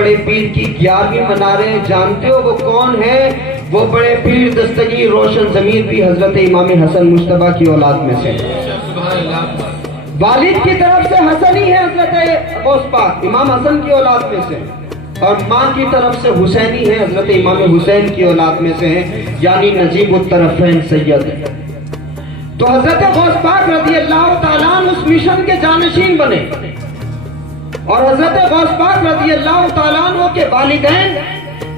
بڑے پیر کی 11ویں منا رہے ہیں. جانتے ہو وہ کون ہے؟ وہ بڑے پیر دستگیر روشن ضمیر بھی حضرت امام حسن مجتبیٰ کی اولاد میں سے. والد کی طرف سے حسن ہی ہے حضرت غوث پاک امام حسن کی اولاد میں سے, اور ماں کی طرف سے حسینی ہے حضرت امام حسین کی اولاد میں سے ہیں, یعنی نجیب الطرفین سید ہے. تو حضرت غوث پاک رضی اللہ تعالیٰ عنہ اس مشن کے جانشین بنے, اور حضرت غوث پاک رضی اللہ تعالیٰ عنہ کے والدین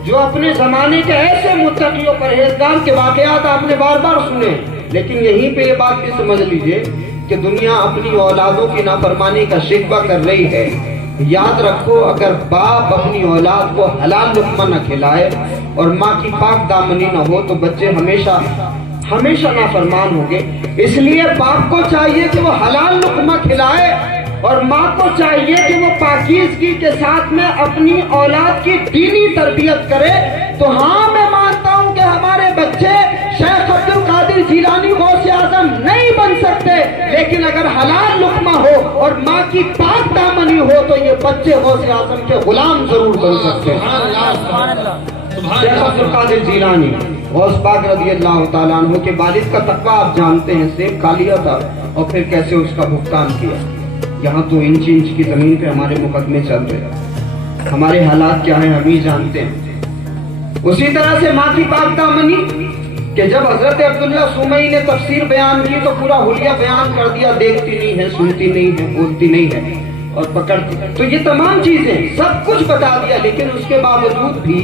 جو اپنے زمانے کے ایسے متقی و پرہیزگار کے واقعات آپ نے بار بار سنے, لیکن یہیں پہ یہ بات بھی سمجھ لیجئے کہ دنیا اپنی اولادوں کی نافرمانی کا شکوہ کر رہی ہے. یاد رکھو, اگر باپ اپنی اولاد کو حلال لقمہ نہ کھلائے اور ماں کی پاک دامنی نہ ہو تو بچے ہمیشہ نافرمان ہوں گے. اس لیے باپ کو چاہیے کہ وہ حلال لقمہ کھلائے, اور ماں کو چاہیے کہ وہ پاکیزگی کے ساتھ میں اپنی اولاد کی دینی تربیت کرے. تو ہاں میں مانتا ہوں کہ ہمارے بچے شیخ عبد القادر جیلانی غوث اعظم نہیں بن سکتے, لیکن اگر حلال لقمہ ہو اور ماں کی پاک دامنی ہو تو یہ بچے غوث اعظم کے غلام ضرور بن سکتے ہیں. شیخ عبد القادر جیلانی غوث پاک رضی اللہ تعالیٰ عنہ کے والد کا تقویٰ آپ جانتے ہیں, سیب کھا لیا تھا اور پھر کیسے اس کا بھگتان کیا. یہاں تو انچ کی زمین پہ ہمارے مقدمے چل رہے ہیں, ہمارے حالات کیا ہیں ہم ہی جانتے ہیں. اسی طرح سے ماں کی پاک دامنی کہ جب حضرت عبداللہ سومئی نے تفسیر بیان کی تو پورا حلیہ بیان کر دیا, دیکھتی نہیں ہے, سنتی نہیں ہے, بولتی نہیں ہے اور پکڑتی, تو یہ تمام چیزیں سب کچھ بتا دیا. لیکن اس کے باوجود بھی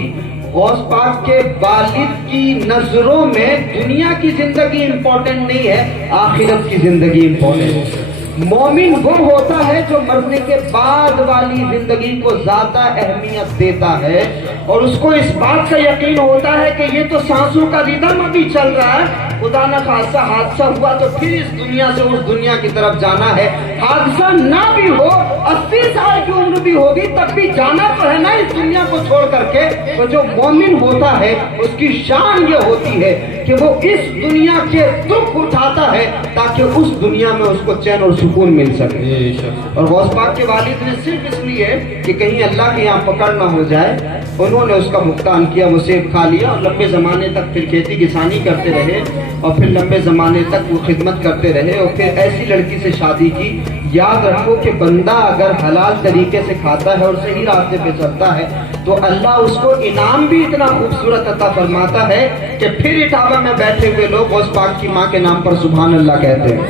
غوث پاک کے والد کی نظروں میں دنیا کی زندگی امپورٹنٹ نہیں ہے, آخرت کی زندگی امپورٹنٹ ہے. مومن وہ ہوتا ہے جو مرنے کے بعد والی زندگی کو زیادہ اہمیت دیتا ہے, اور اس کو اس بات کا یقین ہوتا ہے کہ یہ تو سانسوں کا ردم ابھی چل رہا ہے, خدا نہ خاصا حادثہ ہوا تو پھر اس دنیا سے اس دنیا کی طرف جانا ہے. حادثہ نہ بھی ہو, 80 سال کی عمر بھی ہوگی, تب بھی جانا تو ہے نا اس دنیا کو چھوڑ کر کے. تو جو مومن ہوتا ہے اس کی شان یہ ہوتی ہے کہ وہ اس دنیا کے دکھ اٹھاتا ہے تاکہ اس دنیا میں اس کو چین اور سکون مل سکے. اور غوث پاک کے والد نے صرف اس لیے کہ کہیں اللہ کے یہاں پکڑ نہ ہو جائے, انہوں نے اس کا بھگتان کیا, وہ سیب کھا لیا اور لمبے زمانے تک پھر کھیتی کسانی کرتے رہے, اور پھر لمبے زمانے تک وہ خدمت کرتے رہے, اور پھر ایسی لڑکی سے شادی کی. یاد رکھو کہ بندہ اگر حلال طریقے سے کھاتا ہے اور صحیح راستے پہ چلتا ہے تو اللہ اس کو انعام بھی اتنا خوبصورت عطا فرماتا ہے کہ پھر اٹھاوا میں بیٹھے ہوئے لوگ غوث پاک کی ماں کے نام پر سبحان اللہ کہتے ہیں,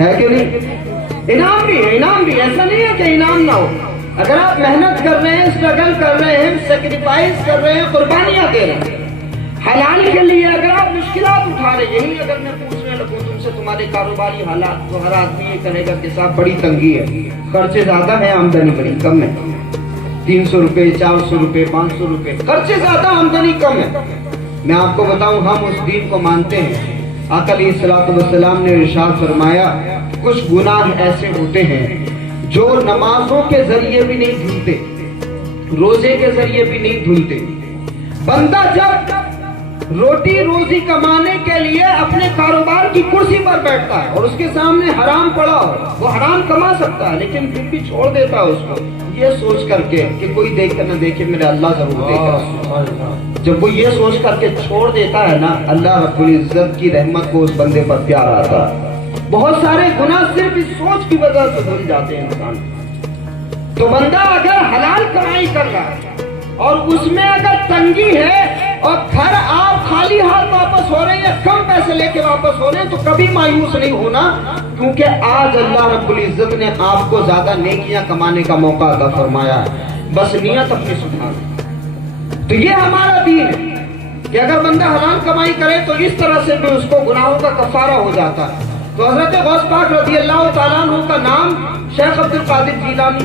ہے کہ نہیں؟ انعام بھی ہے, انعام بھی, ایسا نہیں ہے کہ انعام نہ ہو. اگر آپ محنت کر رہے ہیں, اسٹرگل کر رہے ہیں, سیکریفائس کر رہے ہیں, قربانیاں دے رہے ہیں حلال کے لیے, اگر آپ مشکلات اٹھا رہے ہیں, یہی اگر میں پوچھنے لگوں تم سے تمہارے کاروباری حالات, تو ہر آدمی یہ کہے گا کہ صاحب بڑی تنگی ہے, خرچے زیادہ ہیں, آمدنی بڑی کم ہے, 300 روپے, 400 روپے, 500 روپے, خرچے زیادہ, آمدنی کم ہے. میں آپ کو بتاؤں, ہم اس دین کو مانتے ہیں. آقا علیہ الصلوۃ والسلام نے ارشاد فرمایا کچھ گناہ ایسے ہوتے ہیں جو نمازوں کے ذریعے بھی نہیں دھلتے, روزے کے ذریعے بھی نہیں دھلتے. بندہ جب روٹی روزی کمانے کے لیے اپنے کاروبار کی کرسی پر بیٹھتا ہے اور اس کے سامنے حرام پڑا ہو, وہ حرام کما سکتا ہے لیکن پھر بھی چھوڑ دیتا ہے اس کو, یہ سوچ کر کے کہ کوئی دیکھ کر نہ دیکھے, میرے اللہ ضرور دیکھ گا. جب وہ یہ سوچ کر کے چھوڑ دیتا ہے نا, اللہ رب العزت کی رحمت کو اس بندے پر پیار آتا ہے. بہت سارے گناہ صرف اس سوچ کی وجہ سے دھل جاتے ہیں انسان. تو بندہ اگر حلال کمائی کر رہا ہے اور اس میں اگر تنگی ہے اور گھر آپ خالی ہاتھ واپس ہو رہے ہیں یا کم پیسے لے کے واپس ہو رہے ہیں, تو کبھی مایوس نہیں ہونا, کیونکہ آج اللہ رب العزت نے آپ کو زیادہ نیکیاں کمانے کا موقع عطا فرمایا ہے. بس نیت اپنی سدھاریں. تو یہ ہمارا دین ہے کہ اگر بندہ حلال کمائی کرے تو اس طرح سے بھی اس کو گناہوں کا کفارہ ہو جاتا ہے. تو حضرت غوث پاک رضی اللہ تعالیٰ عنہ کا نام شیخ عبد القادر جیلانی.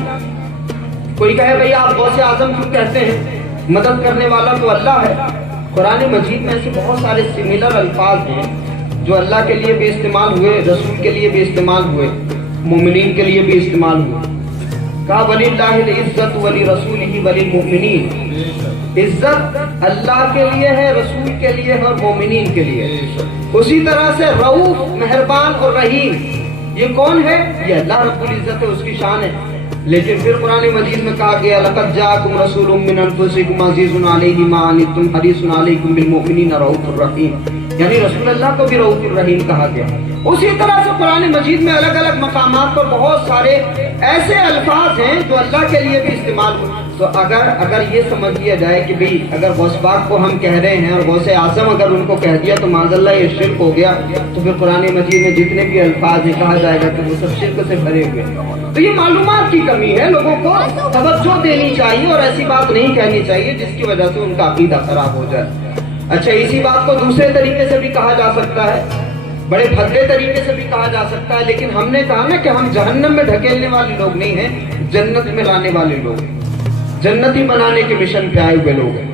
کوئی کہے بھئی آپ غوث اعظم کیوں کہتے ہیں, مدد کرنے والا تو اللہ ہے. قرآن مجید میں ایسے بہت سارے سملر الفاظ ہیں جو اللہ کے لیے بھی استعمال ہوئے, رسول کے لیے بھی استعمال ہوئے, مومنین کے لیے بھی استعمال ہوئے. کہا وَلِلَّهِ الْعِزَّةُ وَلِرَسُولِهِ وَلِلْمُؤْمِنِينَ, عزت اللہ کے لیے ہے, رسول کے لیے ہے اور مومنین کے لیے. اسی طرح سے رؤوف, مہربان اور رحیم, یہ کون ہے؟ یہ اللہ رب العزت ہے, اس کی شان ہے. لیکن پھر قرآن مجید میں کہا گیا لقد جاءکم رسول من انفسکم عزیز علیہ ما عنتم حریص علیکم بالمؤمنین رؤوف الرحیم، یعنی رسول اللہ کو بھی رؤوف الرحیم کہا گیا۔ اسی طرح سے قرآن مجید میں الگ الگ مقامات پر بہت سارے ایسے الفاظ ہیں جو اللہ کے لیے بھی استعمال ہوتے ہیں۔ تو اگر یہ سمجھ لیا جائے کہ بھئی اگر غوث پاک کو ہم کہہ رہے ہیں اور غوث اعظم اگر ان کو کہہ دیا تو معاذ اللہ یہ شرک ہو گیا، تو پھر قرآن مجید میں جتنے بھی الفاظ ہیں کہا جائے گا کہ وہ سب شرک سے بھرے ہوئے ہیں۔ تو یہ معلومات کی کمی ہے، لوگوں کو توجہ دینی چاہیے اور ایسی بات نہیں کہنی چاہیے جس کی وجہ سے ان کا عقیدہ خراب ہو جائے۔ اچھا، اسی بات کو دوسرے طریقے سے بھی کہا جا سکتا ہے، بڑے بھدے طریقے سے بھی کہا جا سکتا ہے، لیکن ہم نے کہا نا کہ ہم جہنم میں ڈھکیلنے والے لوگ نہیں ہیں، جنت میں لانے والے لوگ ہیں، جنتی بنانے کے مشن پہ آئے ہوئے لوگ ہیں۔